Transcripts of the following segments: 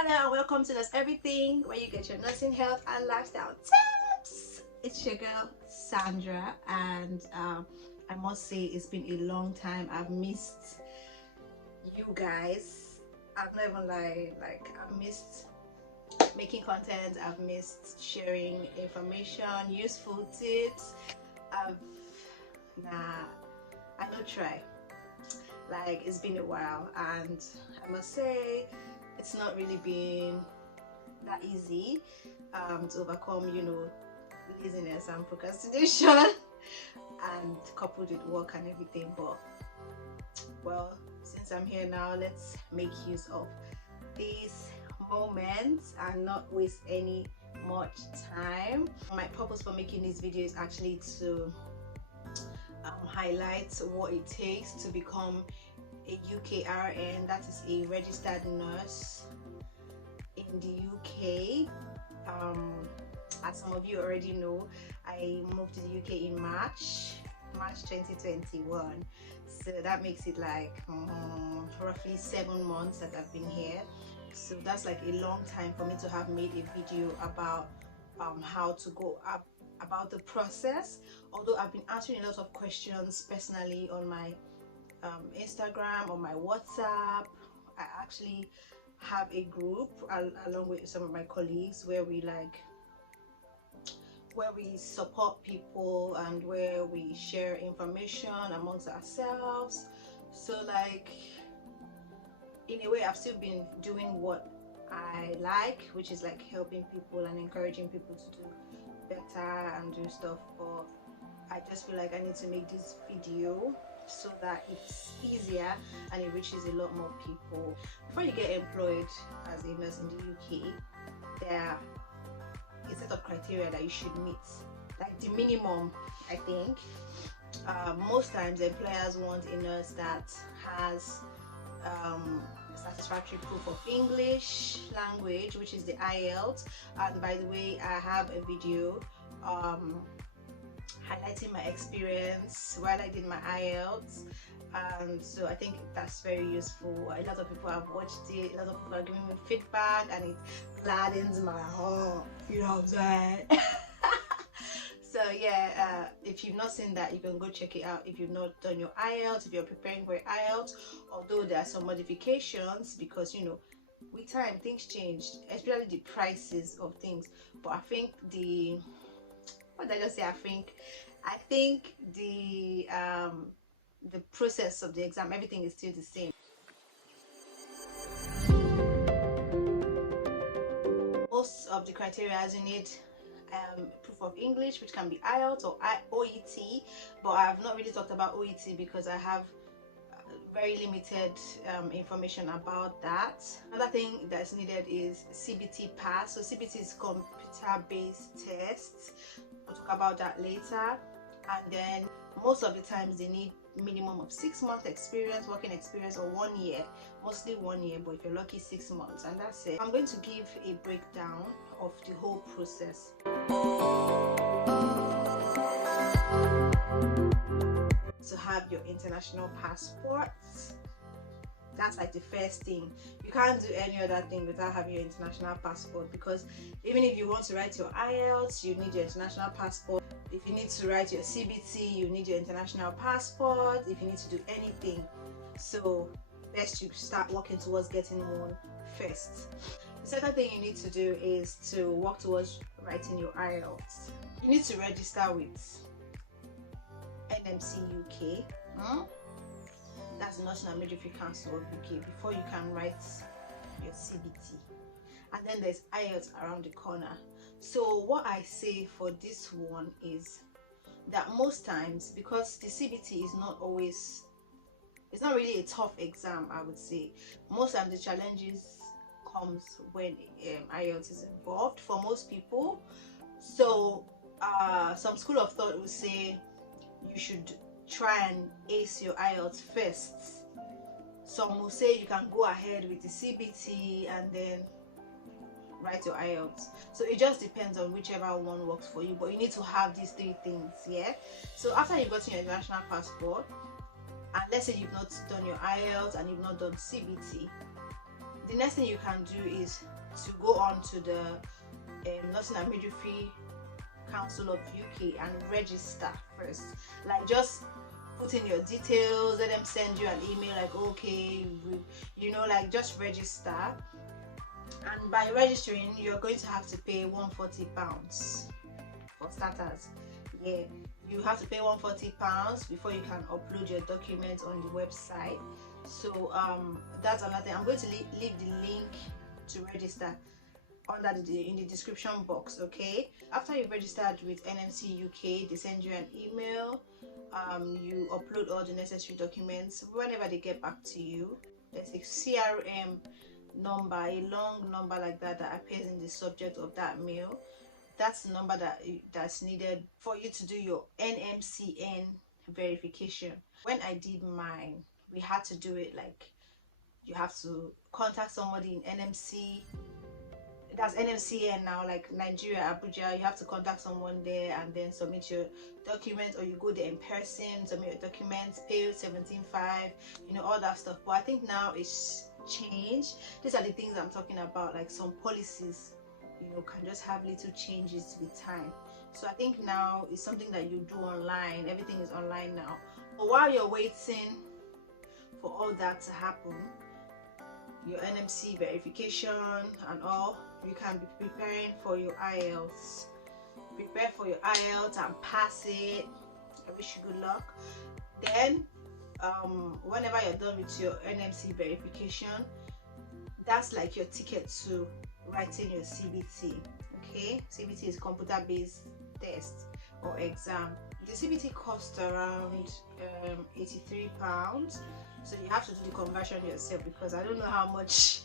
Hello and welcome to Nurse Everything, where you get your nursing, health and lifestyle tips. It's your girl Sandra, and I must say it's been a long time. I've missed you guys. I'm not even lying. I've missed making content. I've missed sharing information, useful tips. I don't try. It's been a while, and I must say it's not really been that easy to overcome, laziness and procrastination and coupled with work and everything. But well, since I'm here now, let's make use of these moments and not waste any much time. My purpose for making this video is actually to highlight what it takes to become a UKRN, that is a registered nurse in the UK. As some of you already know, I moved to the UK in March 2021, so that makes it roughly 7 months that I've been here. So that's a long time for me to have made a video about how to go up about the process. Although I've been answering a lot of questions personally on my Instagram, on my WhatsApp. I actually have a group along with some of my colleagues where we support people and where we share information amongst ourselves. So in a way, I've still been doing what I like, which is helping people and encouraging people to do better and do stuff. But I just feel like I need to make this video so that it's easier and it reaches a lot more people. Before you get employed as a nurse in the UK, there are a set of criteria that you should meet, the minimum. I think most times employers want a nurse that has satisfactory proof of English language, which is the IELTS. And by the way, I have a video highlighting my experience while I did my IELTS, so I think that's very useful. A lot of people have watched it, a lot of people are giving me feedback, and it gladdens my heart, you know what I'm saying? So yeah, if you've not seen that, you can go check it out. If you've not done your IELTS, if you're preparing for your IELTS, although there are some modifications because with time things changed, especially the prices of things. But I think I think the process of the exam, everything is still the same. Most of the criteria, you need proof of English, which can be IELTS or OET, but I have not really talked about OET because I have very limited information about that. Another thing that's needed is CBT pass. So CBT is computer-based tests. We'll talk about that later. And then most of the times they need minimum of 6 months experience, working experience, or 1 year, mostly 1 year, but if you're lucky 6 months, and that's it. I'm going to give a breakdown of the whole process. To have your international passport, that's the first thing. You can't do any other thing without having your international passport, because even if you want to write your IELTS, you need your international passport. If you need to write your CBT, you need your international passport. If you need to do anything, so best you start working towards getting one first. The second thing you need to do is to work towards writing your IELTS. You need to register with NMCuk. That's the National Midwifery Council of UK, before you can write your CBT. And then there's IELTS around the corner. So what I say for this one is that most times, because the CBT is not always, it's not really a tough exam, I would say. Most times the challenges comes when IELTS is involved for most people. So some school of thought will say you should try and ace your IELTS first. Some will say you can go ahead with the CBT and then write your IELTS. So it just depends on whichever one works for you, but you need to have these 3 things. Yeah, so after you've gotten your international passport, and let's say you've not done your IELTS and you've not done CBT, the next thing you can do is to go on to the Nursing and Midwifery Council of UK and register first. Like, just put in your details, let them send you an email like, okay, you know, like, just register. And by registering, you're going to have to pay £140 for starters. Yeah, you have to pay £140 before you can upload your documents on the website. So that's another thing. I'm going to leave the link to register in the description box. Okay, after you've registered with NMCuk, they send you an email. You upload all the necessary documents. Whenever they get back to you, there's a CRM number, a long number like that appears in the subject of that mail. That's the number that's needed for you to do your NMCN verification. When I did mine, we had to do it like, you have to contact somebody in NMC, that's NMCN now, like Nigeria, Abuja. You have to contact someone there and then submit your documents, or you go there in person, submit your documents, pay 17.5, you know, all that stuff. But I think now it's changed. These are the things I'm talking about, like some policies, you know, can just have little changes with time. So I think now it's something that you do online. Everything is online now. But while you're waiting for all that to happen, your NMC verification and all, you can be preparing for your IELTS. Prepare for your IELTS and pass it. I wish you good luck. Then whenever you're done with your NMC verification, that's like your ticket to writing your CBT. Okay, CBT is computer based test or exam. The CBT costs around £83, so you have to do the conversion yourself, because I don't know how much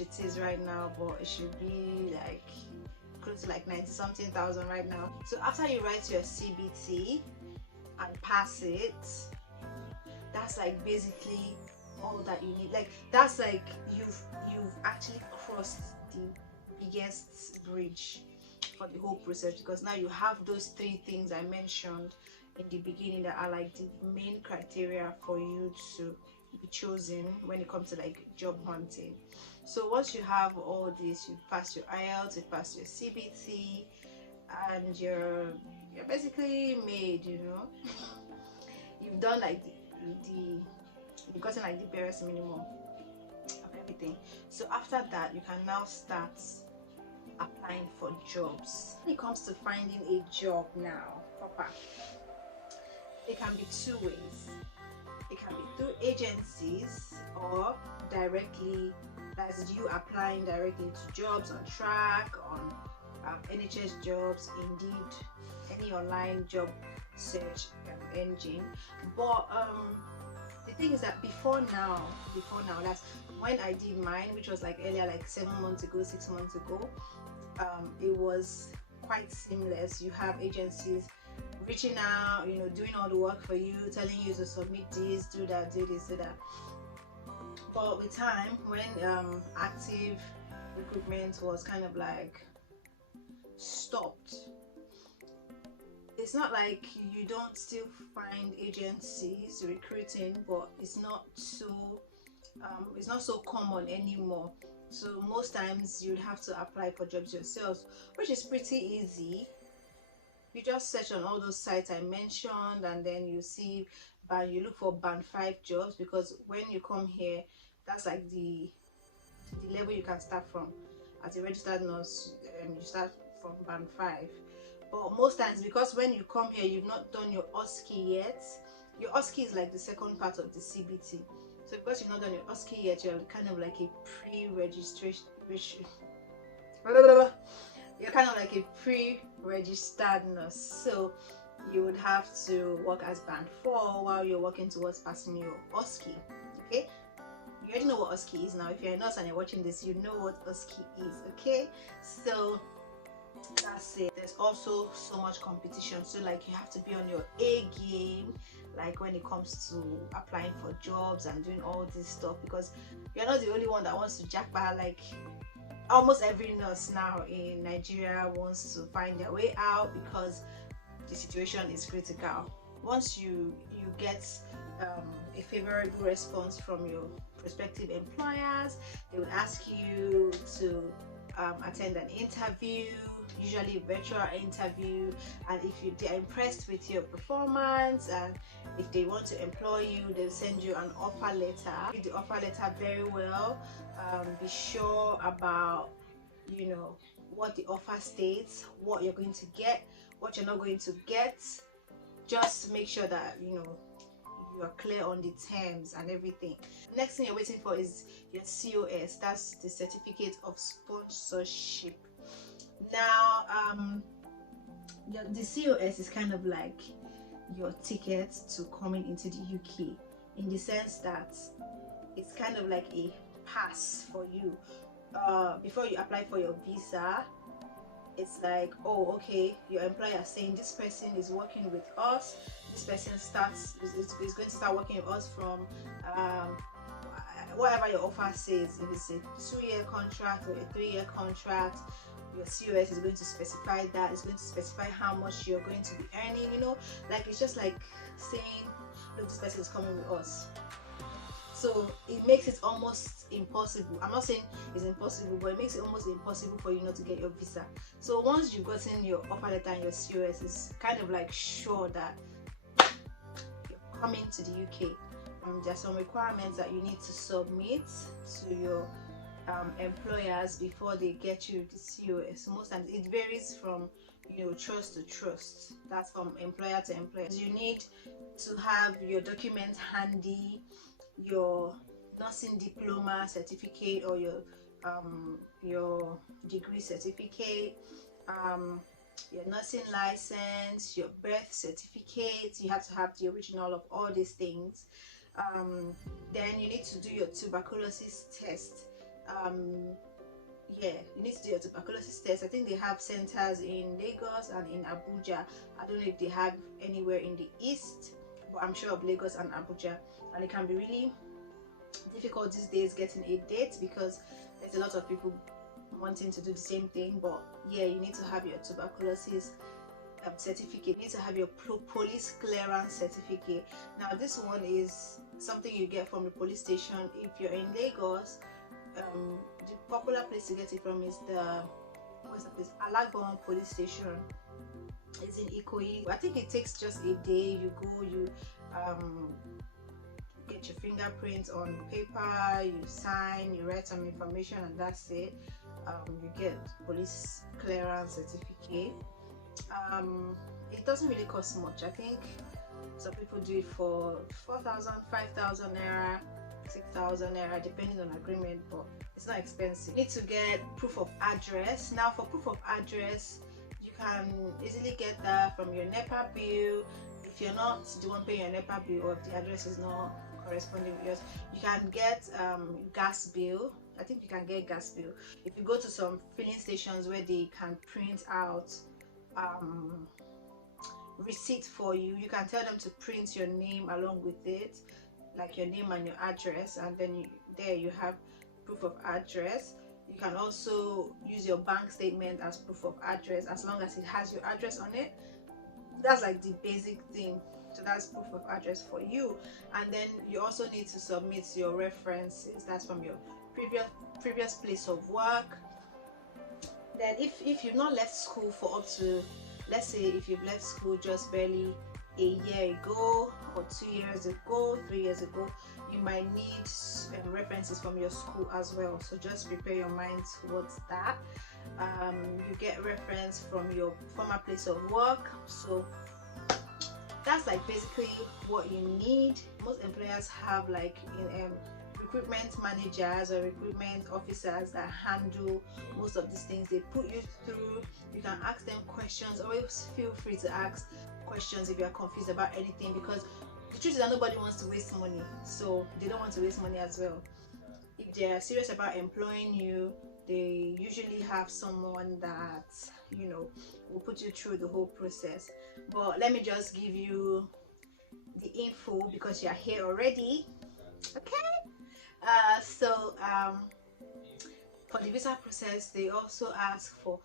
it is right now, but it should be like close to like 90-something thousand right now. So after you write your CBT and pass it, that's like basically all that you need. Like, that's like you've actually crossed the biggest bridge for the whole process, because now you have those 3 things I mentioned in the beginning that are like the main criteria for you to be chosen when it comes to like job hunting. So once you have all this, you pass your IELTS, you pass your CBT, and you're basically made, you know. You've done like you've gotten like the barest minimum of everything. So after that, you can now start applying for jobs. When it comes to finding a job now proper, it can be 2 ways. It can be through agencies or directly, that's you applying directly to jobs on Track, on NHS jobs, Indeed, any online job search engine. But the thing is that before now, that's when I did mine, which was like earlier, like 7 months ago, 6 months ago, it was quite seamless. You have agencies reaching out, you know, doing all the work for you, telling you to submit this, do that, do this, do that. But with time, when active recruitment was kind of like stopped, it's not like you don't still find agencies recruiting, but it's not so common anymore. So most times you'd have to apply for jobs yourselves, which is pretty easy. You just search on all those sites I mentioned, and then you see, you look for band 5 jobs, because when you come here, that's like the level you can start from. As a registered nurse, you start from band 5. But most times, because when you come here, you've not done your OSCE yet. Your OSCE is like the second part of the CBT. So because you've not done your OSCE yet, you're kind of like a pre-registration. You're kind of like a pre-registered nurse. So you would have to work as band 4 while you're working towards passing your OSCE. Okay? You already know what OSCE is now. If you're a nurse and you're watching this, you know what OSCE is. Okay? So that's it. There's also so much competition, so like you have to be on your A game, like when it comes to applying for jobs and doing all this stuff, because you're not the only one that wants to jackpot. Like almost every nurse now in Nigeria wants to find their way out, because the situation is critical. once you get a favorable response from your prospective employers, they would ask you to attend an interview, usually a virtual interview, and if they're impressed with your performance and if they want to employ you, they'll send you an offer letter. Read the offer letter very well. Be sure about, you know, what the offer states, what you're going to get, what you're not going to get. Just make sure that, you know, you are clear on the terms and everything. Next thing you're waiting for is your COS. That's the certificate of sponsorship. Now the COS is kind of like your ticket to coming into the UK, in the sense that it's kind of like a pass for you. Before you apply for your visa, it's like, oh, okay, your employer is saying this person is working with us, this person is going to start working with us from whatever your offer says. If it's a 2-year contract or a 3-year contract, your COS is going to specify that. It's going to specify how much you're going to be earning, you know, like it's just like saying, look, this person is coming with us. So it makes it almost impossible. I'm not saying it's impossible, but it makes it almost impossible for you not to get your visa. So once you've gotten your offer letter and your COS, it's kind of like sure that you're coming to the UK. There are some requirements that you need to submit to your employers before they get you the COS. Most times it varies from, you know, trust to trust. That's from employer to employer. You need to have your document handy, your nursing diploma certificate or your degree certificate, your nursing license, your birth certificate. You have to have the original of all these things. Then you need to do your tuberculosis test. Yeah, you need to do your tuberculosis test. I think they have centers in Lagos and in Abuja. I don't know if they have anywhere in the east, but I'm sure of Lagos and Abuja. And it can be really difficult these days getting a date because there's a lot of people wanting to do the same thing. But yeah, you need to have your tuberculosis certificate. You need to have your police clearance certificate. Now this one is something you get from the police station. If you're in Lagos, the popular place to get it from is Alagbon police station. It's in Ikoyi. I think it takes just a day. You go, you get your fingerprints on paper, you sign, you write some information, and that's it. You get police clearance certificate. It doesn't really cost much. I think some people do it for 4,000, 5,000 naira, 6,000 naira, depending on agreement, but it's not expensive. You need to get proof of address. Now for proof of address, you can easily get that from your NEPA bill. If you're not the one paying your NEPA bill, or if the address is not corresponding with yours, you can get gas bill. I think you can get gas bill. If you go to some filling stations where they can print out receipt for you, you can tell them to print your name along with it, like your name and your address, and then there you have proof of address. You can also use your bank statement as proof of address, as long as it has your address on it. That's like the basic thing. So that's proof of address for you. And then you also need to submit your references. That's from your previous place of work. Then if you've not left school for up to, let's say if you've left school just barely a year ago, or 2 years ago, 3 years ago, you might need references from your school as well. So just prepare your mind towards that. You get reference from your former place of work. So that's like basically what you need. Most employers have like recruitment managers or recruitment officers that handle most of these things. They put you through. You can ask them questions. Always feel free to ask questions if you are confused about anything, because the truth is that nobody wants to waste money, so they don't want to waste money as well. If they are serious about employing you, they usually have someone that, you know, will put you through the whole process. But let me just give you the info because you're here already. Okay, so for the visa process, they also ask for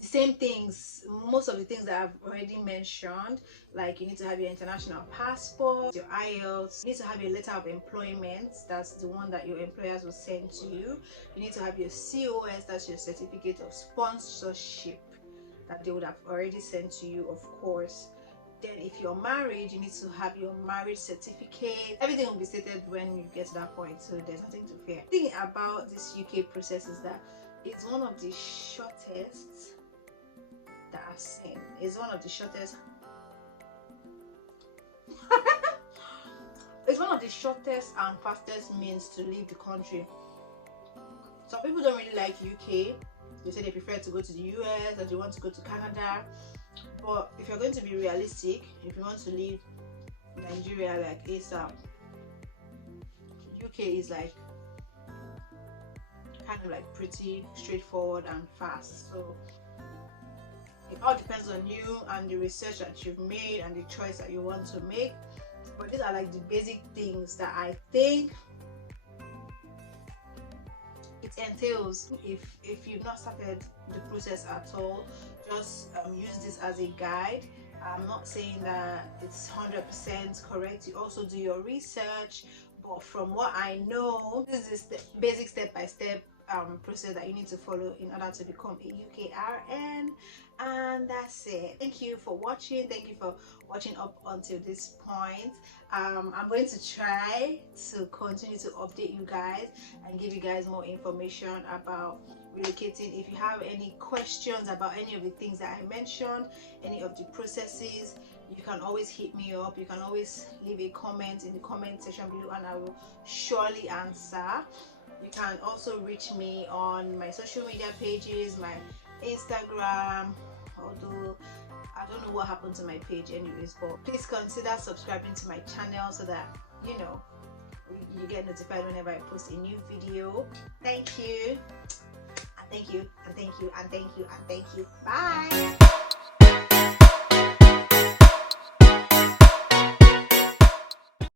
the same things, most of the things that I've already mentioned. Like you need to have your international passport, your IELTS, you need to have your letter of employment, that's the one that your employers will send to you. You need to have your COS, that's your certificate of sponsorship, that they would have already sent to you, of course. Then if you're married, you need to have your marriage certificate. Everything will be stated when you get to that point, so there's nothing to fear. The thing about this UK process is that it's one of the shortest that I've seen. It's one of the shortest it's one of the shortest and fastest means to leave the country. Some people don't really like UK. They say they prefer to go to the US, or they want to go to Canada. But if you're going to be realistic, if you want to leave Nigeria like ASAP, UK is like kind of like pretty straightforward and fast. So it all depends on you and the research that you've made and the choice that you want to make. But these are like the basic things that I think it entails. If you've not started the process at all, just use this as a guide. I'm not saying that it's 100% correct. You also do your research, but from what I know, this is the basic step-by-step process that you need to follow in order to become a UKRN. And that's it. Thank you for watching. Thank you for watching up until this point. I'm going to try to continue to update you guys and give you guys more information about relocating. If you have any questions about any of the things that I mentioned, any of the processes, you can always hit me up. You can always leave a comment in the comment section below and I will surely answer. You can also reach me on my social media pages, my Instagram, although I don't know what happened to my page anyways, but please consider subscribing to my channel so that you know you get notified whenever I post a new video. Thank you, and thank you, and thank you, and thank you, and thank you. Bye.